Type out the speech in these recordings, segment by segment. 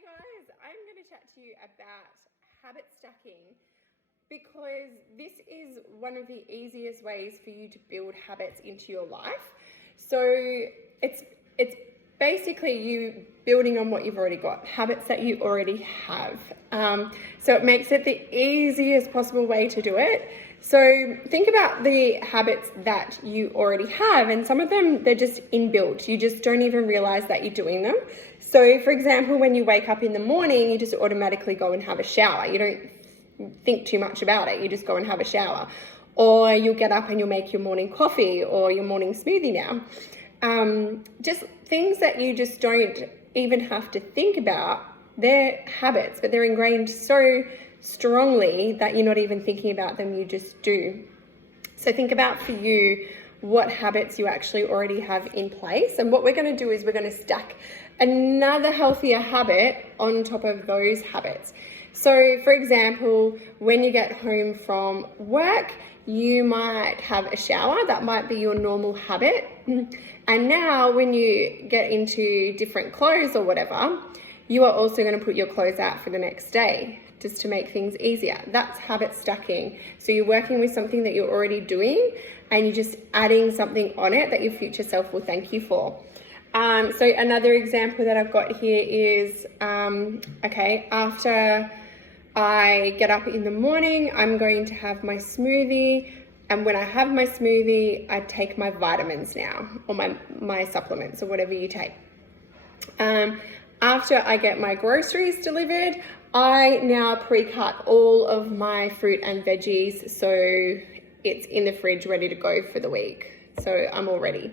Hey guys, I'm going to chat to you about habit stacking because this is one of the easiest ways for you to build habits into your life. So it's basically you building on what you've already got, habits that you already have. So it makes it the easiest possible way to do it. So think about the habits that you already have, and some of them, they're just inbuilt. You just don't even realize that you're doing them. So for example, when you wake up in the morning, you just automatically go and have a shower. You don't think too much about it. You just go and have a shower. Or you'll get up and you'll make your morning coffee or your morning smoothie now. Just things that you just don't even have to think about. They're habits, but they're ingrained so strongly that you're not even thinking about them, you just do. So think about for you what habits you actually already have in place. And what we're going to do is we're going to stack another healthier habit on top of those habits. So for example, when you get home from work, you might have a shower. That might be your normal habit. And now when you get into different clothes or whatever, you are also going to put your clothes out for the next day just to make things easier. That's habit stacking. So you're working with something that you're already doing and you're just adding something on it that your future self will thank you for. So another example that I've got here is, after I get up in the morning, I'm going to have my smoothie. And when I have my smoothie, I take my vitamins now, or my supplements, or whatever you take. After I get my groceries delivered, I now pre-cut all of my fruit and veggies so it's in the fridge ready to go for the week. So I'm all ready.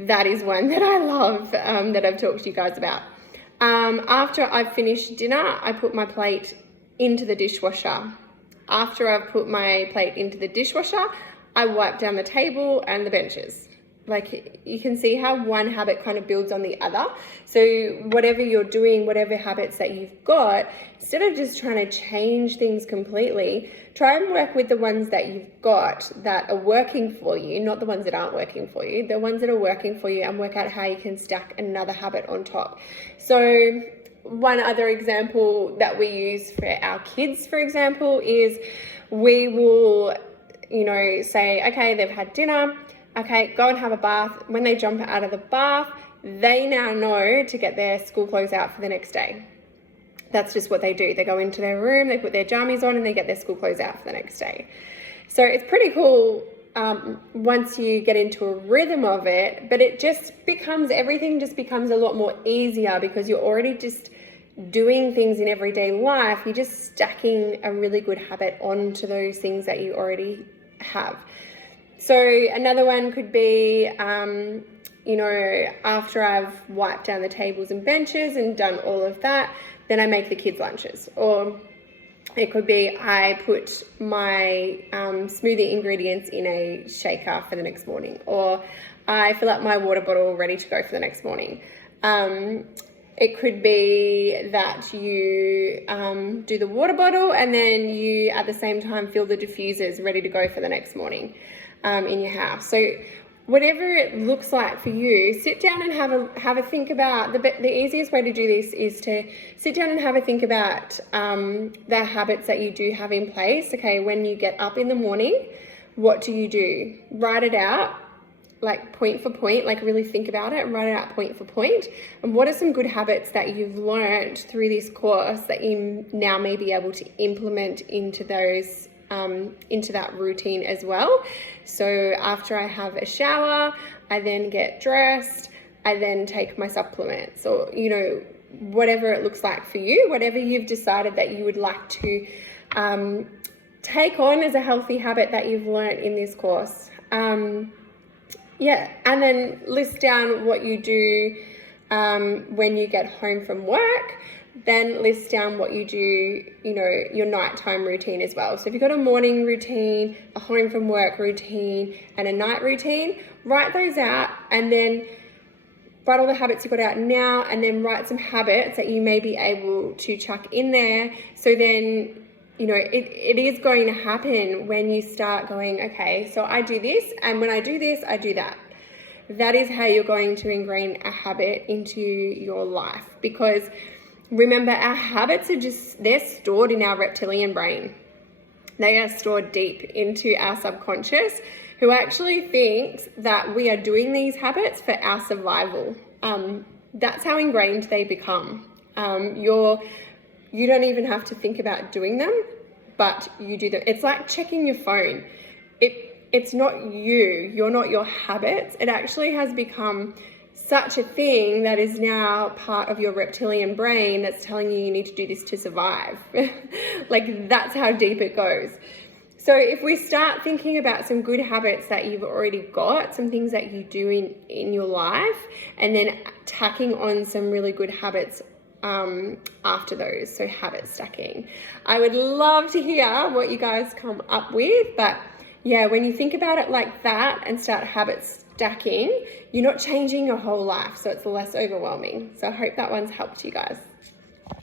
That is one that I love, that I've talked to you guys about. After I've finished dinner, I put my plate into the dishwasher. After I've put my plate into the dishwasher, I wipe down the table and the benches. Like, you can see how one habit kind of builds on the other. So whatever you're doing, whatever habits that you've got, instead of just trying to change things completely, try and work with the ones that you've got that are working for you, not the ones that aren't working for you, the ones that are working for you, and work out how you can stack another habit on top. So one other example that we use for our kids, for example, is we will, say, okay, they've had dinner, okay, go and have a bath. When they jump out of the bath, they now know to get their school clothes out for the next day. That's just what they do. They go into their room, they put their jammies on, and they get their school clothes out for the next day. So it's pretty cool once you get into a rhythm of it, but everything just becomes a lot more easier because you're already just doing things in everyday life. You're just stacking a really good habit onto those things that you already have. So another one could be, after I've wiped down the tables and benches and done all of that, then I make the kids' lunches. Or it could be I put my smoothie ingredients in a shaker for the next morning. Or I fill up my water bottle ready to go for the next morning. It could be that you do the water bottle and then you at the same time fill the diffusers ready to go for the next morning in your house. So whatever it looks like for you, sit down and have a think about, the easiest way to do this is to sit down and have a think about the habits that you do have in place. Okay, when you get up in the morning, what do you do? Write it out, like point for point, like really think about it and write it out point for point. And what are some good habits that you've learned through this course that you now may be able to implement into those into that routine as well. So after I have a shower, I then get dressed, I then take my supplements, or whatever it looks like for you, whatever you've decided that you would like to take on as a healthy habit that you've learned in this course. And then list down what you do when you get home from work. Then list down what you do, your nighttime routine as well. So if you've got a morning routine, a home from work routine, and a night routine, write those out and then write all the habits you've got out now, and then write some habits that you may be able to chuck in there. So then, it is going to happen when you start going, okay, so I do this, and when I do this, I do that. That is how you're going to ingrain a habit into your life, because remember, our habits are they're stored in our reptilian brain. They are stored deep into our subconscious, who actually thinks that we are doing these habits for our survival. That's how ingrained they become. You don't even have to think about doing them, but you do them. It's like checking your phone. It's not you. You're not your habits. It actually has become such a thing that is now part of your reptilian brain that's telling you need to do this to survive. Like, that's how deep it goes. So if we start thinking about some good habits that you've already got, some things that you do in your life, and then tacking on some really good habits after those, so habit stacking. I would love to hear what you guys come up with, but yeah, when you think about it like that and start habit stacking, you're not changing your whole life, so it's less overwhelming. So I hope that one's helped you guys.